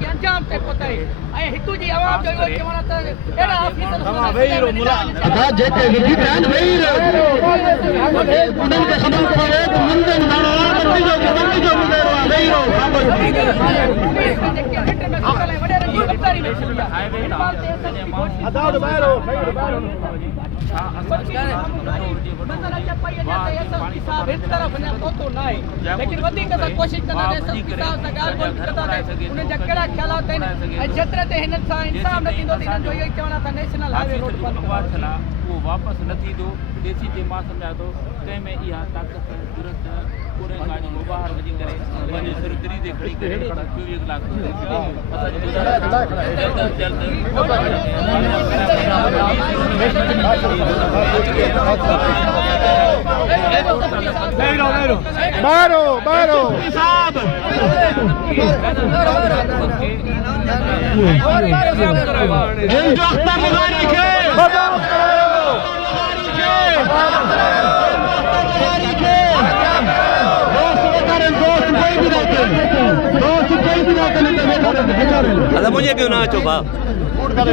के अंजाम ते पहुंचाए ऐं हितू जी आवाम जो इहो चवण त अहिड़ा ऑफिसर अदा जेके लिखी पिया आहिनि वेही रहो उन्हनि खे ख़बर पवे त मंदनि माण्हू बंदी जो मुदेरो आहे वेही रहो ख़बर लेकिन वधीक असां कोशिशि कंदासीं किसान सां ॻाल्हि ॿोल कंदासीं उन्हनि जा कहिड़ा ख़्यालात आहिनि ऐं जेतिरे ते हिननि सां इंसाफ़ न थींदो त हिननि जो इहो ई चवण आहे त नेशनल हाईवे रोड बंदि वो वापस न थींदो देसी जे मां सम्झा थो कंहिं में इहा ताक़त तुरंत पूरे गाड़ी को ॿाहिरि वञी करे पंहिंजी सिरदरी ते खणी करे 24 कलाक बारो बारो मुझे क्यों ना चुपा